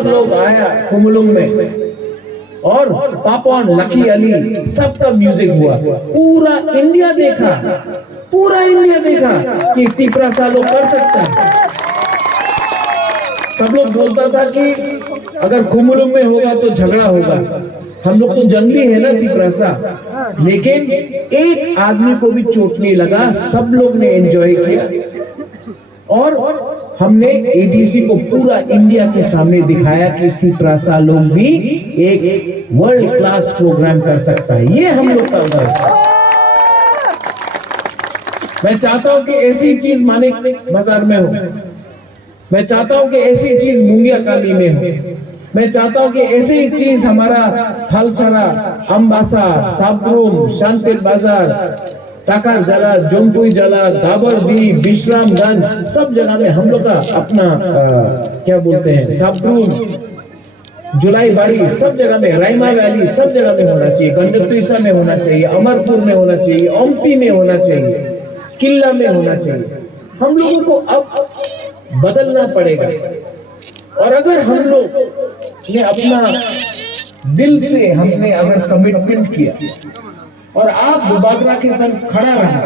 लोग आया कुमलुंग में और पापा लकी अली सबका म्यूजिक हुआ। पूरा इंडिया देखा कि टिपरासा लोग कर सकता है। सब लोग बोलता था कि अगर कुमलुंग में होगा तो झगड़ा होगा। हम लोग तो जंगली है ना टिपरासा, लेकिन एक आदमी को भी चोट नहीं लगा। सब लोग ने एंजॉय किया और हमने एडीसी को पूरा इंडिया के सामने दिखाया कि टिपरासा लोग भी एक वर्ल्ड क्लास प्रोग्राम कर सकता है। ये हम लोग का है। मैं चाहता हूं कि ऐसी चीज मानिक बाजार में हो। मैं चाहता हूं कि ऐसी चीज मुंगिया काली में हो। मैं चाहता हूं कि ऐसी चीज हमारा हलसरा, अम्बासा, साबरूम, शांति बाजार, टाकर जला, जोनपुई जला, गाबरदी, विश्रामगंज, सब जगह में हम लोग का अपना क्या बोलते हैं, साबरूम, जुलाई बाड़ी, सब जगह में, रायमा वैली, सब जगह में होना चाहिए। गंडतुईसा में होना चाहिए, अमरपुर में होना चाहिए, ओमपी में होना चाहिए, किला में होना चाहिए। हम लोगों को अब बदलना पड़ेगा। और अगर हम लोग ने अपना दिल से हमने अगर कमिटमेंट किया और आप बुबागरा के संग खड़ा रहा,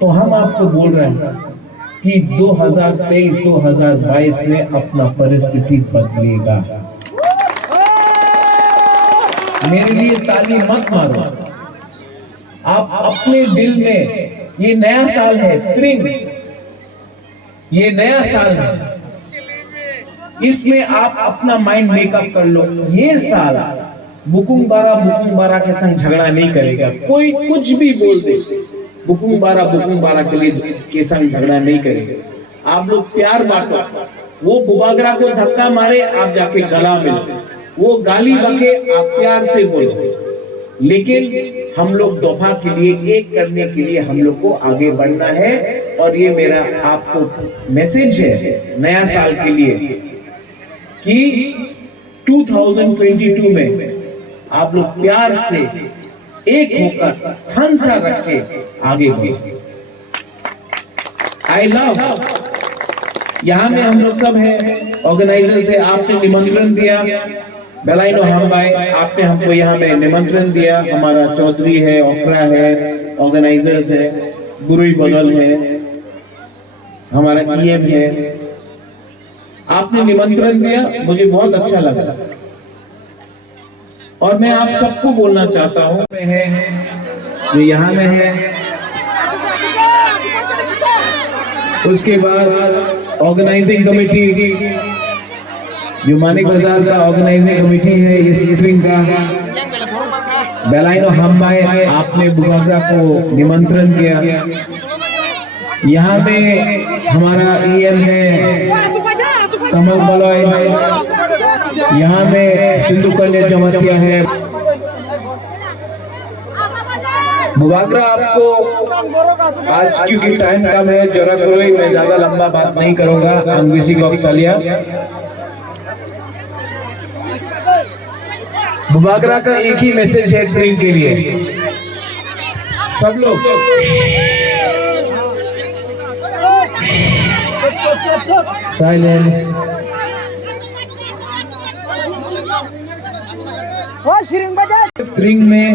तो हम आपको बोल रहे हैं कि 2023-2022 में अपना परिस्थिति बदलेगा। मेरे लिए ताली मत मारो। आप अपने दिल में, ये नया साल है, त्रिंग, ये नया साल है, इसमें आप अपना माइंड मेकअप कर लो। ये साल बुकुंग बारा के संग झगड़ा नहीं करेगा। कोई कुछ भी बोल दे, बुकुंग बारा के संग झगड़ा नहीं करेगा। आप लोग प्यार बांटो। वो बुबागरा को धक्का मारे, आप जाके गला मिलो। वो गाली बके, आप प्यार से बोलो। लेकिन हम लोग दफा के लिए, एक करने के लिए हम लोग को आगे बढ़ना है। और ये मेरा आपको मैसेज है नया साल के लिए कि 2022 में आप लोग प्यार से एक होकर हंसा रख के आगे बढ़े। आई लव, यहाँ में हम लोग सब हैं, ऑर्गेनाइजर्स है। आपने निमंत्रण दिया, बेलाइनो हम भाई, आपने हमको यहाँ में निमंत्रण दिया। हमारा चौधरी है, ओखरा है, ऑर्गेनाइजर्स है, गुरुई बगल है, हमारा ईएम है। आपने निमंत्रण दिया, मुझे बहुत अच्छा लगा। और मैं आप सबको बोलना चाहता हूँ, जो यहाँ में है, उसके बाद ऑर्गेनाइजिंग कमेटी, जो मानिक बाजार का ऑर्गेनाइजिंग कमेटी है इस मीटिंग का, बेलाइनो हम भाई, आपने बुबागरा को निमंत्रण दिया। यहाँ में हमारा ईएम है कमल बलॉय, यहाँ में सिंधु कन्या जमातिया है। बुबागरा आपको आज क्योंकि टाइम कम है, जरा करो, मैं ज्यादा लंबा बात नहीं करूंगा। अंग्रेजी को सालिया बुबागरा का एक ही मैसेज है ड्रिंक के लिए, सब लोग साइलेंस। ड्रिंक में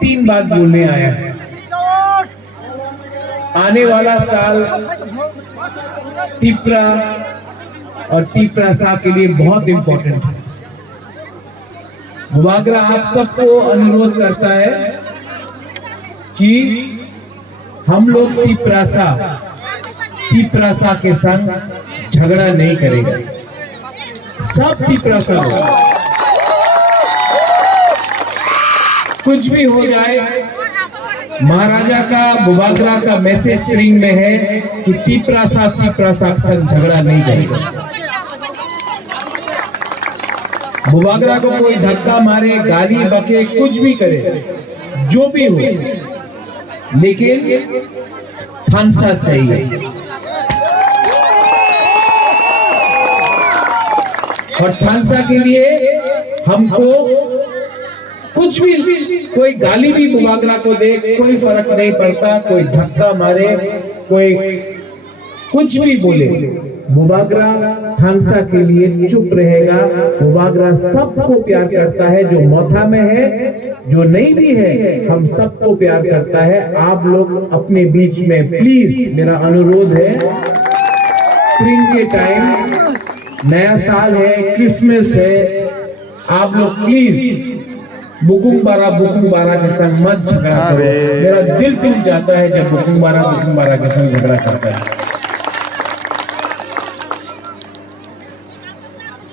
3 बात बोलने आया है। आने वाला साल टिपरा और टिपरासा के लिए बहुत इंपॉर्टेंट है। बुबागरा आप सबको अनुरोध करता है कि हम लोग टिपरासा के संग झगड़ा नहीं करेगा। सब टिपरासा कुछ भी हो जाए, महाराजा का, बुबागरा का मैसेज स्ट्रिंग में है कि टिपरासा के संग झगड़ा नहीं करेगा। बुबागरा को कोई धक्का मारे, गाली बके, कुछ भी करे, जो भी हो, लेकिन थानसा चाहिए। और थानसा के लिए हमको कुछ भी, कोई गाली भी बुबागरा को दे, कोई फर्क नहीं पड़ता। कोई धक्का मारे, कोई कुछ भी बोले, मुबागरा थानसा के लिए चुप रहेगा। मुबागरा सबको प्यार करता है, जो मौथा में है, जो नहीं भी है, हम सबको प्यार करता है। आप लोग अपने बीच में प्लीज, मेरा अनुरोध है, स्प्रिंग के टाइम, नया साल है, क्रिसमस है, आप लोग प्लीज बुकुंग बारा के संग मत झगड़ा करो। मेरा दिल टूट जाता है जब बुकुंग बारा के संग झगड़ा करता है।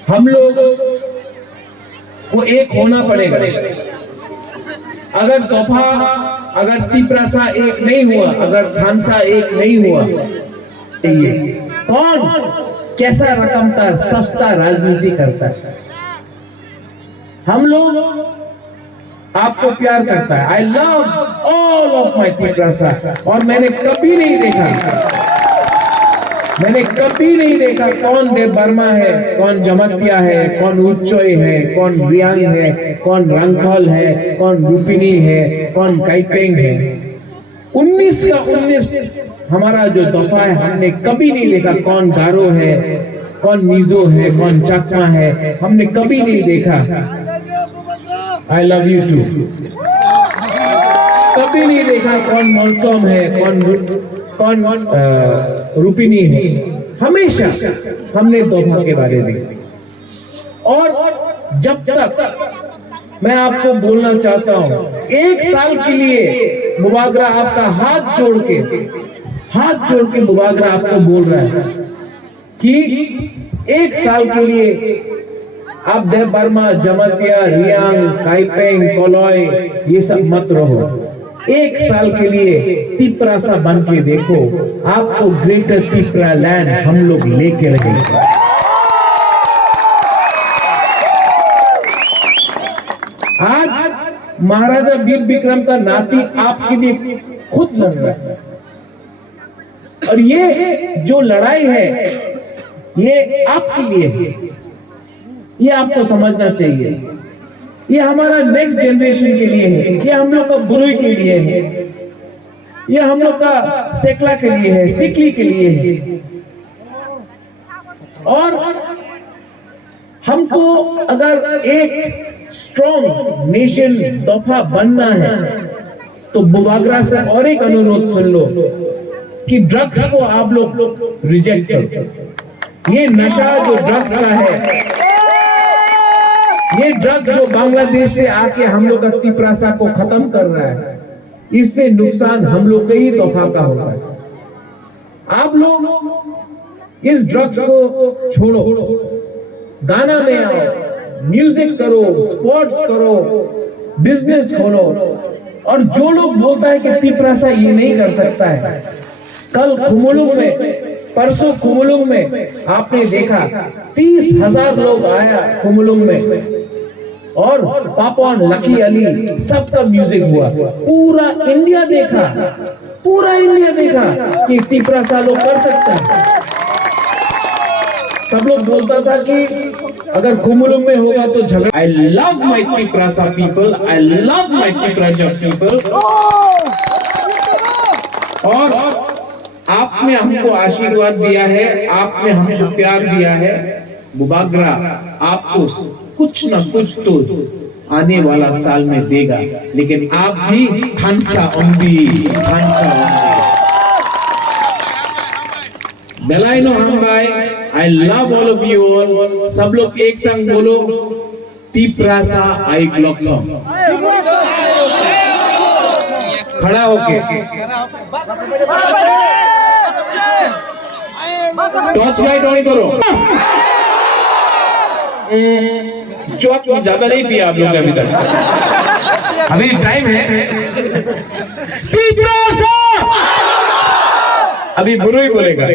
हम लोग को एक होना पड़ेगा। अगर दोफा, अगर तिपरासा एक नहीं हुआ, अगर थानसा एक नहीं हुआ, कौन कैसा रकम का सस्ता राजनीति करता है? हम लोग आपको प्यार करता है। I love all of my Tiprasa. और मैंने कभी नहीं देखा कौन देव वर्मा है, कौन जमतिया है, कौन उच्चोय है, कौन रियांग है, कौन रंगखल है, कौन रूपिनी है, कौन काइपेंग है। 19 का 19 हमारा जो दफा है, हमने कभी नहीं देखा कौन गारो है, कौन मिजो है, कौन चकमा है, हमने कभी नहीं देखा। I love you too. कभी नहीं देखा कौन मौसम है, कौन रूपिनी है। हमेशा हमने दोफा के बारे में। और जब तक मैं आपको बोलना चाहता हूं, 1 साल के लिए मुबागरा आपका हाथ जोड़ के मुबागरा आपको बोल रहा है कि 1 साल के लिए आप देव वर्मा, जमतिया, रियांग, काइपेंग, कोलोय ये सब मत रहो। 1 साल के लिए तिपरासा बन के देखो। आपको ग्रेटर तिपरा लैंड हम लोग लेके लगेंगे। आज महाराजा वीर विक्रम का नाती आपके लिए खुद लड़ रहा है। और ये जो लड़ाई है, ये आपके लिए है। ये आपको समझना चाहिए। ये हमारा नेक्स्ट जनरेशन के लिए है। ये हम लोग का बुरुई के लिए है। ये हम लोग का सेकला के लिए है, सिकली के लिए है। और हमको अगर एक स्ट्रॉन्ग नेशन दफा बनना है, तो मुबागरा से और एक अनुरोध सुन लो कि ड्रग्स को आप लोग रिजेक्ट करो। ये नशा जो ड्रग्स का है, ये ड्रग्स जो बांग्लादेश से आके हम लोग का तिपरासा को खत्म कर रहा है, इससे नुकसान हम लोग के ही तोहफा का होता है। आप लोग इस ड्रग्स को छोड़ो, गाना में आओ, म्यूजिक करो, स्पोर्ट्स करो, बिजनेस खोलो। और जो लोग बोलता है कि तिपरासा ये नहीं कर सकता है, कल खुमुलुंग में, परसों खुमुलुंग में आपने देखा 30,000 लोग आया खुमुलुंग में, और पापन, लकी अली सबका म्यूजिक हुआ। पूरा इंडिया देखा कि तिपरासा लोग कर सकता है। सब लोग बोलता था कि अगर खुमुलुंग में होगा तो झगड़ा। I love my Tiprasa people, I love my Tiprasa people. और आपने हमको आशीर्वाद दिया है, आपने हमको प्यार दिया है। मुबागरा आपको कुछ न कुछ तो आने वाला साल में देगा, लेकिन आप भी थानसा ओंदी। बेलाइनो हम भाई, I love all of you all. सब लोग एक संग बोलो, तिपरासा आई ग्लोकम। खड़ा होके टॉर्च लाइट ऑन करो। चौक ज्यादा नहीं पिया आप लोग ने अभी तक, अभी टाइम है। अभी बुरुई बोलेगा,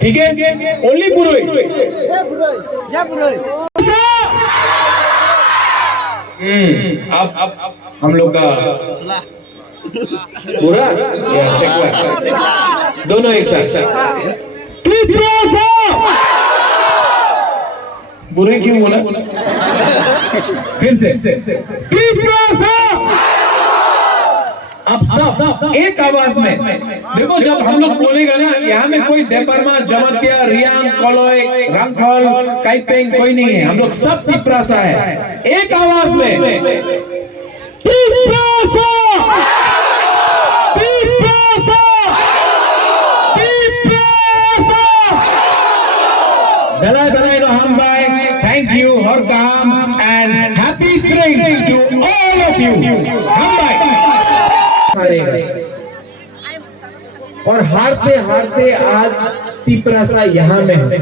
ठीक है? ओनली बुरुई। अब हम लोग का पूरा दोनों एक साथ। बुरुई क्यों बोला? फिर से आप सब एक आवाज में देखो, जब हम लोग बोलेगा ना, यहाँ में कोई देपरमा, जमतिया, रियान, कोलोय, रंगफल, काइपेंग कोई नहीं है, हम लोग सब तिप्रासा है। एक आवाज में तिप्रासा, तिप्रासा, तिप्रासा। गलाय बनाए नो हम भाई, थैंक यू और काम and happy train to all of you. हम भाई और हारते हारते आज तिप्रासा यहाँ में है।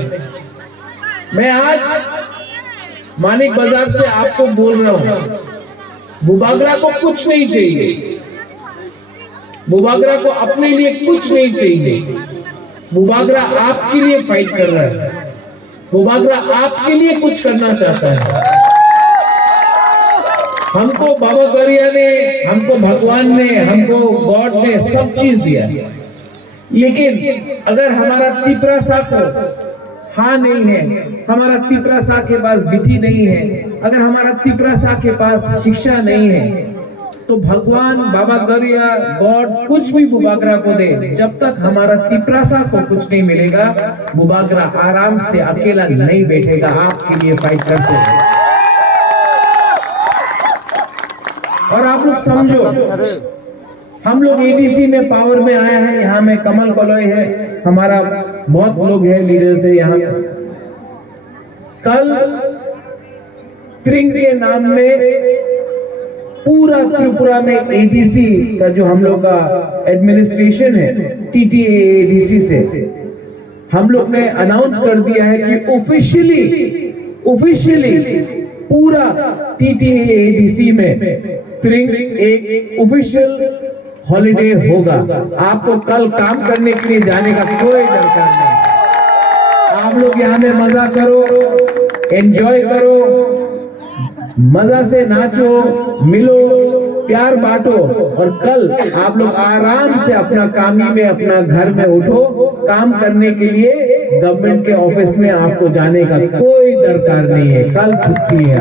मैं आज मानिक बाजार से आपको बोल रहा हूँ, बुबागरा को कुछ नहीं चाहिए, बुबागरा को अपने लिए कुछ नहीं चाहिए। बुबागरा आपके लिए फाइट कर रहा है, बुबागरा आपके लिए कुछ करना चाहता है। हमको बाबा गरिया ने, हमको भगवान ने, हमको गॉड ने सब चीज दिया, लेकिन अगर हमारा तिप्रासा को हाँ नहीं है, हमारा तिप्रासा के पास विधि नहीं है, अगर हमारा तिप्रासा के पास शिक्षा नहीं है, तो भगवान, बाबा गरिया, गॉड कुछ भी बुबागरा को दे, जब तक हमारा तिप्रासा को कुछ नहीं मिलेगा, बुबागरा आराम से अकेला नहीं बैठेगा, आपके लिए फाइट करते हैं। और आप लोग समझो, हम लोग एडीसी में पावर में आए हैं, यहाँ में कमल कोलोय है, हमारा बहुत लोग हैं लीडर्स है यहाँ। कल त्रिंग के नाम में पूरा त्रिपुरा में एडीसी का जो हम लोग का एडमिनिस्ट्रेशन है, टीटीए एडीसी से हम लोग ने अनाउंस कर दिया है कि ऑफिशियली पूरा टीटीए एडीसी में त्रिंग एक ऑफिशियल हॉलिडे होगा। आपको कल काम करने के लिए जाने का कोई दरकार नहीं। आप लोग यहाँ में मजा करो, एंजॉय करो, मजा से नाचो, मिलो, प्यार बांटो, और कल आप लोग आराम से अपना कामी में, अपना घर में उठो, काम करने के लिए गवर्नमेंट के ऑफिस में आपको जाने का कोई दरकार नहीं है, कल छुट्टी है।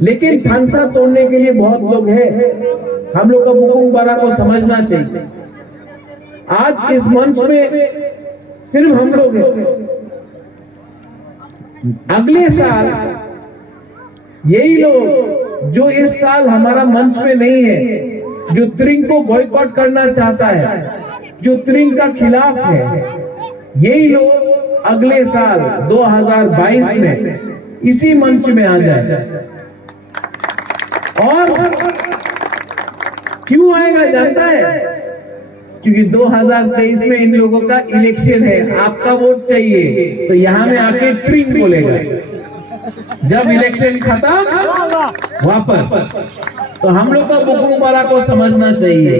लेकिन फंसा तोड़ने के लिए बहुत लोग हैं, हम लोग का बुकुंग बारा को समझना चाहिए। आज इस मंच में सिर्फ हम लोग हैं, अगले साल यही लोग जो इस साल हमारा मंच में नहीं है, जो त्रिंग को बॉयकॉट करना चाहता है, जो त्रिंग का खिलाफ है, यही लोग अगले साल 2022 में इसी मंच में आ जाए। और क्यों आएगा जानता है? क्योंकि 2023 में इन लोगों का इलेक्शन है, आपका वोट चाहिए, तो यहाँ में आके ट्रिंग बोलेगा। जब इलेक्शन खत्म वापस। तो हम लोग का बुकुंग बारा को समझना चाहिए,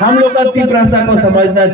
हम लोग का तिप्रासा को समझना चाहिए।